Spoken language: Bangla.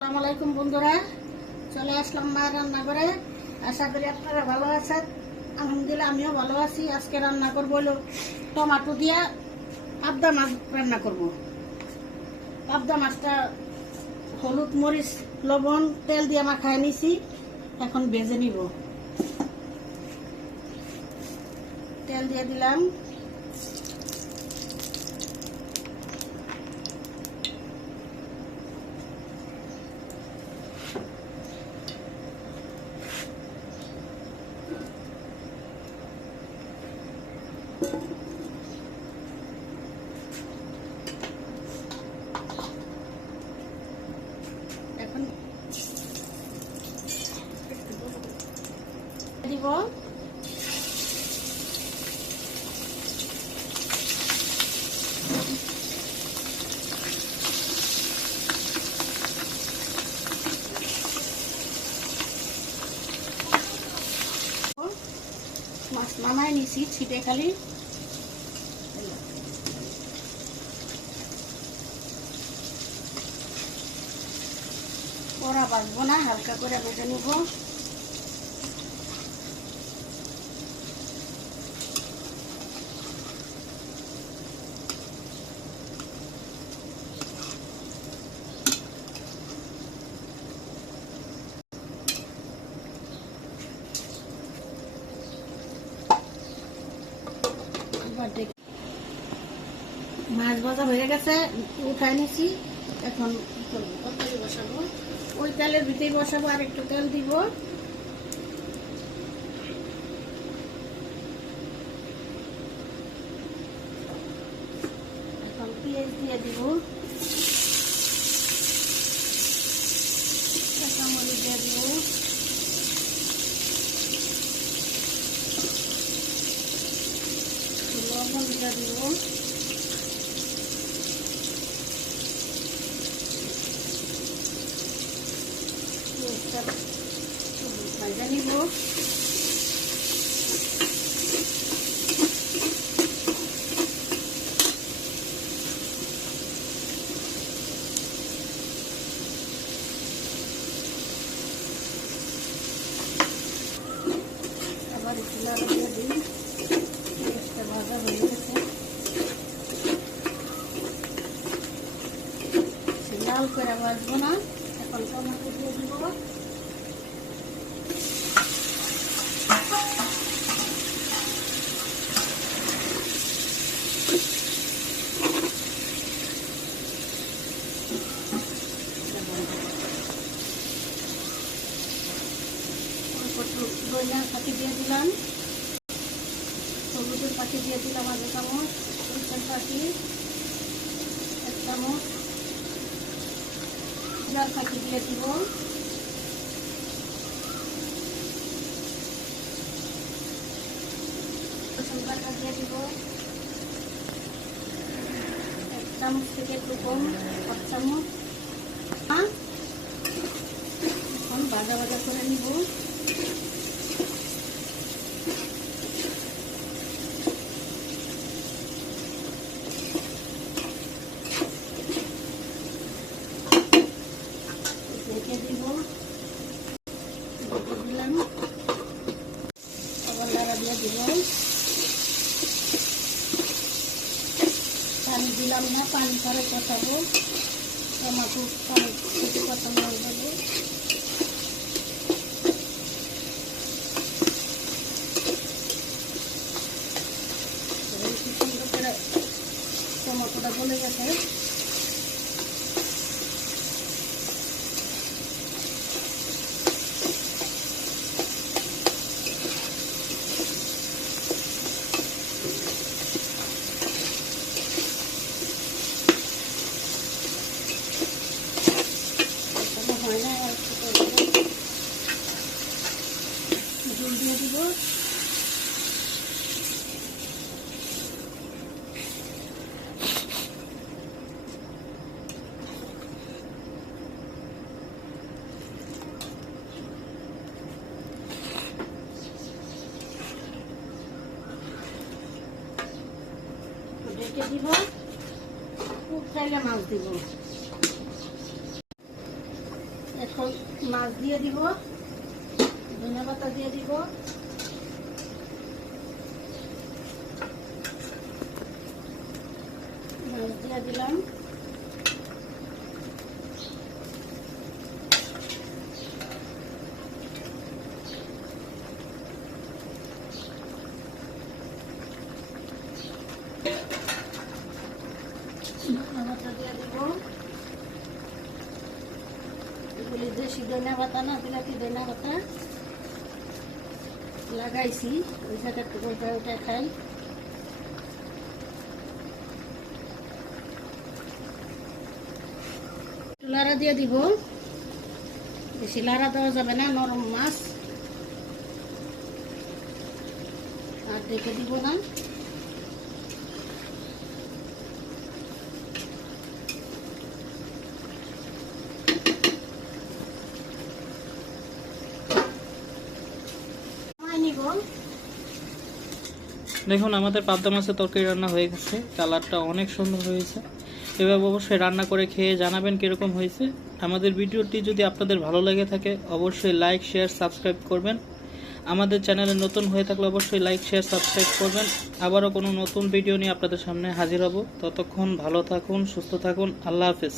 আসসালামু আলাইকুম বন্ধুরা, চলে আসলাম মায়ের রান্নাঘরে। আশা করি আপনারা ভালো আছেন। আলহামদুলিল্লাহ আমিও ভালো আছি। আজকে রান্না করবো হলো টমেটো দিয়া পাবদা মাছ রান্না করব। পাবদা মাছটা হলুদ মরিচ লবণ তেল দিয়ে মাখায় নিছি, এখন ভেজে নিব। তেল দিয়ে দিলাম, এখন দিব মাছ নামাই নিছি ছিটে খালি। ওরা বাঁচবো না, হালকা করে ভেজে নিব। মাছ ভাজা হয়ে গেছে, উঠাই নিছি। এখন তরকারি বসাবো, ওই তেলের ভিতরেই বসাবো। আর একটু তেল দিব, এখন পেঁয়াজ দিয়ে দিব, কাঁচামরিচ দিয়ে দিব, লবণ দিয়ে দিব, ভাজা নিব। আবার একটু লাড়া দিয়ে দিই, পেঁয়াজটা ভাজা হয়ে গেছে। লাল করে ভাজবো না, এখন টমেটো দিয়ে দিব। ধনিয়ার পাতি দিয়ে দিলাম, হলুদের পাতি দিয়ে দিলাম আধা চামচ, সরষের পাতি 1 চামচ, জিরার পাতি দিয়ে দিব, রসুন বাটা দিয়ে দিব 1 চামচ থেকে একটু কম, 1 চামচ। এখন ভাজা ভাজা করে নিব। দিলাম, আবার লাড়া দিয়ে দিব। পানি দিলাম না, পানি পরে কষাবো। টমাটো পানি থেকে কষানো হয়ে যাবে। সুন্দর করে টমাটোটা গলে গেছে। হয় না, জল দিয়ে দিব। ঢেকে দিব, খুব চাইলে মাছ দিব। এখন মাছ দিয়ে দিব, ধনে পাতা দিয়ে দিব, মাছ দিয়ে দিলাম, এগুলি দেশি ধনিয়া পাতা না, বিলাতি ধনিয়া পাতা লাগাইছি, ওই জায়গায় ওইটা ওইটা খাই। লাড়া দিয়ে দিব, বেশি লাড়া দেওয়া যাবে না, নরম মাছ, আর দেখে দিব না। দেখুন আমাদের পাবদা মাছের তরকারি রান্না হয়ে গেছে, কালারটা অনেক সুন্দর হয়েছে। এভাবে অবশ্যই রান্না করে খেয়ে জানাবেন কীরকম হয়েছে। আমাদের ভিডিওটি যদি আপনাদের ভালো লেগে থাকে অবশ্যই লাইক, শেয়ার, সাবস্ক্রাইব করবেন। আমাদের চ্যানেলে নতুন হয়ে থাকলে অবশ্যই লাইক, শেয়ার, সাবস্ক্রাইব করবেন। আবারও কোনো নতুন ভিডিও নিয়ে আপনাদের সামনে হাজির হব। ততক্ষণ ভালো থাকুন, সুস্থ থাকুন। আল্লাহ হাফেজ।